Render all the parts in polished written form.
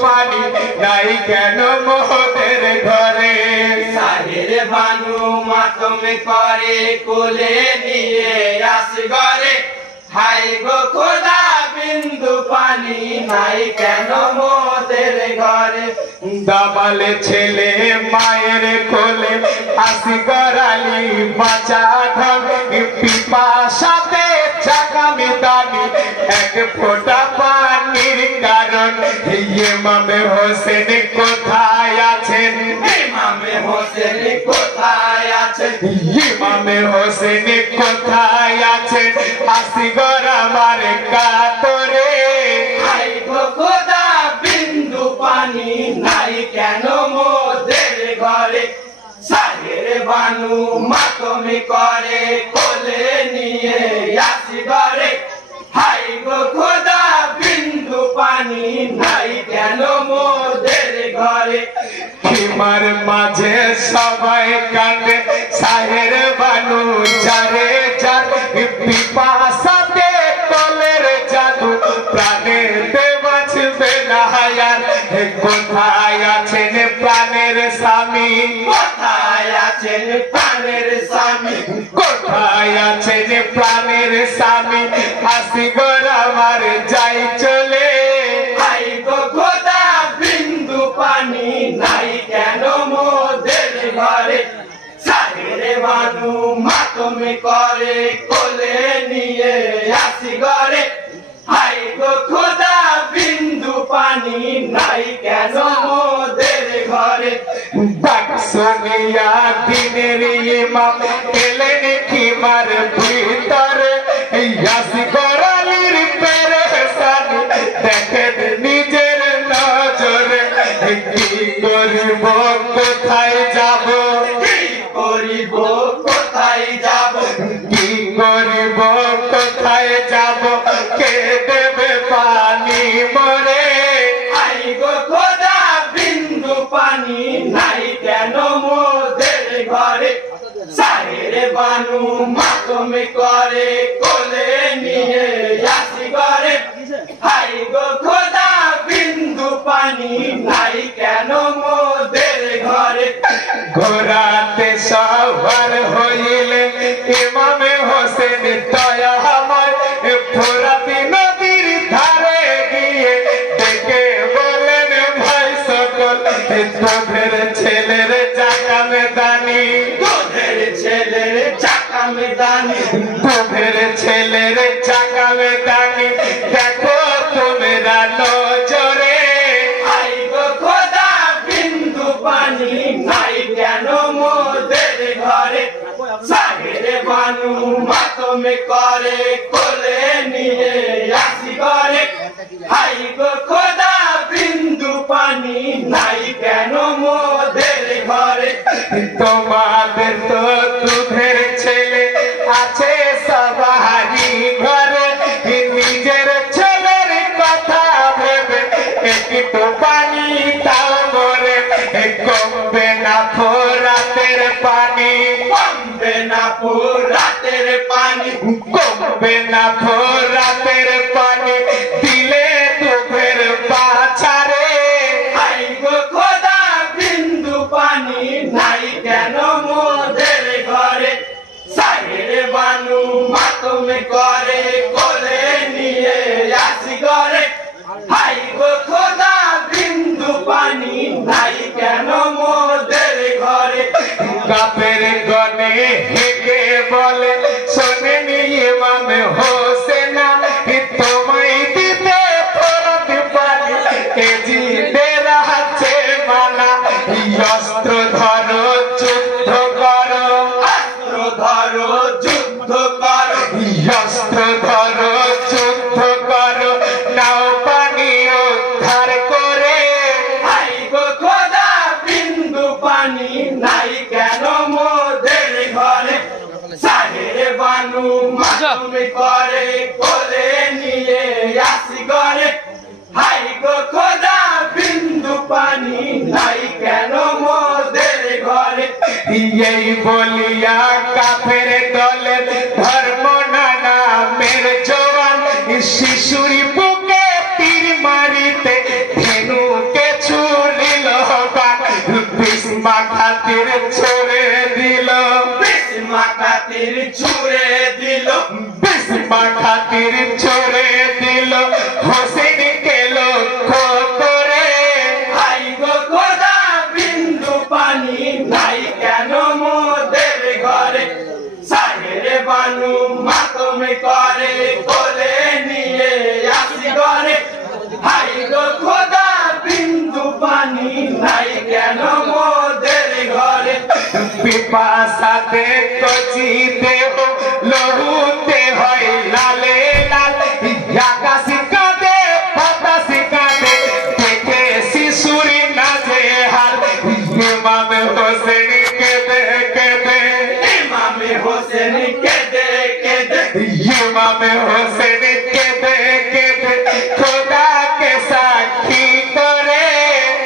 পানি নাই কেন মোদের ঘরে সাহের বানু মাতমে করে কোলে নিয়ে আসি ঘরে হাই গো খোদা বিন্দু পানি নাই কেন মোদের ঘরে দাবালে ছেলে মায়ের কোলে আসি গড়ালি বাঁচা ঢং পিপাসাতে চাকামি দানি এক ফোঁটা পানির কারণ ইমামে হোসেন কোথায় আছেন ইমামে হোসেন কোথায় আছেন ইমামে হোসেন কোথায় আছেন আসি গড় আমার কাতরে হাই গো খোদা বিন্দু পানি নাই কেন মোদের ঘরে সাহের বানু মাতমে করে কোলে নিয়ে আসি ঘরে হাই গো খোদা বিন্দু পানি নাই কেন মোদের ঘরে হিমার মাঝে সবাই কাঁদে সাহের বানু চারে চার পিপাসাতে কলের জাদু প্রাণে বাঁচবে না হায়ার কোথায় আছেন প্রাণের স্বামী কোথায় আছেন প্রাণের স্বামী কোথায় আছেন প্রাণের স্বামী হাসি গড় আমার যাই চলে হাই গো খোদা বিন্দু পানি নাই কেন মোদের ঘরে সাহের বানু মাতমে করে কোলে নিয়ে আসি ঘরে হাই গো খোদা বিন্দু পানি নাই কেন মোদের ঘরে বাক্সনিয়া দিনের ইমাম এলেন খিমার ভিতরে আসি গড়ালির পেরেশানি দেখেন নিজের নজরে কি করব কোথায় যাব কি করিব কোথায় যাব কি করব কোথায় যাব কে দেবে পানি মরে হাই গো খোদা বিন্দু পানি নাই কেন মোদের ঘরে সাহের বানু মাতমে করে কোলে নিয়ে আসি ঘরে হাই গো খোদা বিন্দু পানি নাই কেন মোদের ঘরে ঘোরাতে সবার হইলে ইমামে হোসেন দয়া আমার ফোরাতি নদীর ধারে গিয়ে ডেকে বলেন ভাই সকল তোদের ছেলের জাগা মেদানি তোদের ছেলের চাকা মেদানি তোদের ছেলের জাগা মেদানি দেখো তোমরা নজরে হাই গো খোদা বিন্দু পানি নাই কেন মোদের ঘরে সাহের বানু মাতমে করে কোলে নিয়ে আসি ঘরে হাই গো খোদা বিন্দু পানি নাই কেন মোদের ঘরে তোমাদের তো দুধের ছেলে আছে সবারই ঘরে নিজের ছেলের কথা ভেবে একটু পানি তাও মরে কমবে না ফোরাতের পানি কমবে না পুরাতের পানি কমবে না ফোরাতের পানি দিলে দুধের বাছারে হাই গো খোদা বিন্দু পানি নাই কেন মোদের ঘরে সাহের বানু মাতমে করে কোলে নিয়ে আসি ঘরে হাই গো খোদা বিন্দু পানি নাই কেন মোদের ঘরে কাপের গনে হেগে বলে শোনেন ইমাম হোসেনা তোমায় দিতে ফরত পানি এজিদের আছে মানা অস্ত্র ধরো যুদ্ধ করো অস্ত্র ধরো যুদ্ধ করো অস্ত্র ধরো যুদ্ধ করো নাও পানি উদ্ধার করে হাই গো খোদা বিন্দু পানি নাই কেন মোদের ঘরে সাহের বানু মাতমে করে কোলে নিয়ে আসি ঘরে হাই গো খোদা বিন্দু পানি নাই কেন মোদের ঘরে এই বলিয়া কাফের দলে ধর্ম নানা মের জওয়ান শিশুর বুকে তীর মারিতে ধেনুকে ছুড়িল বান বিস্মা খাতির ছড়ে দিল বিস্মা খাতির ছুড়ে দিল বিস্মা খাতির ছড়ে দিল হোসেনকে লক্ষ্য করে হাই গো খোদা বিন্দু পানি নাই কেন মোদের ঘরে সাহেরে বানু মাতমে করে কোলে নিয়ে আসি ঘরে হাই গো খোদা বিন্দু পানি নাই কেন মোদের ঘরে পিপাসাতে কচি দেহ লহুতে হয় লালে লাল আকাশ কাঁদে বাতাস কাঁদে দেখে শিশুরি নাচে হাল ইমাম হোসেন কেঁদে কেঁদে ইমামে হোসেন কেঁদে কেঁদে ইমাম হোসেন কেঁদে কেঁদে খোদাকে সাক্ষী করে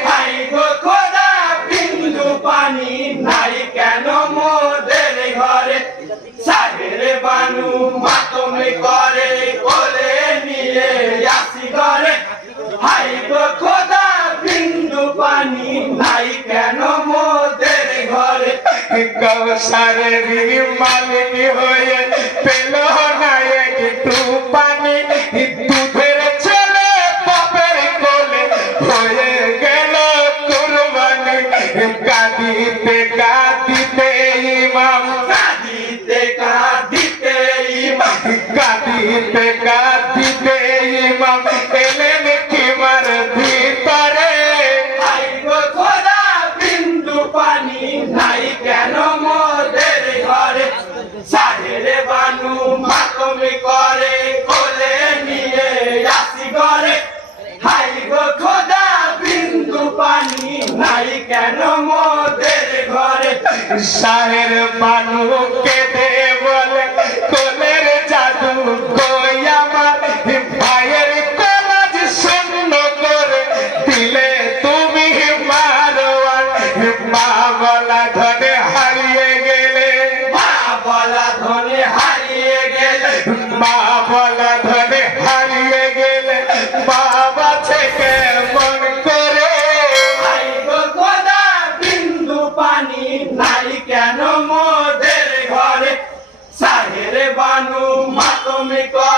হাই গো খোদা বিন্দু পানি নাই কেন মোদের ঘরে সাহেরে বানু মাতমে করে কোলে নিয়ে আসি ঘরে হাই গো খোদা বিন্দু পানি নাই কেন মোদের ঘরে কৌশলের মালিক হয়ে পেল না একটু পানি দুধের ছেলে বাপের কোলে হয়ে গেল কুরবানি কাঁদিতে কাঁদিতে ইমাম কাঁদিতে কাঁদিতে ইমাম কাঁদিতে কাঁদিতে ইমাম এলেন কিমার ভিতরে হাই গো খোদা বিন্দু পানি নাই কেন মোদের ঘরে সাহেরে বানু মাতমি করে কোলে নিয়ে আসি ঘরে হাই গো খোদা বিন্দু পানি নাই কেন মোদের ঘরে শাহের বানু কেঁদে বলে কোলের জাদু কই আমার ভাইয়ের কলাজ শূন্য করে দিলে তুমি মারওয়ান মা বলা ধনে হারিয়ে গেলে মা বলা ধনে হারিয়ে গেলে মা বলা ধনে হারিয়ে গেলে বাবা থেকে মন করে হাই গো খোদা বিন্দু পানি নাই কেন মোদের ঘরে সাহেরে বানু মাতমি করে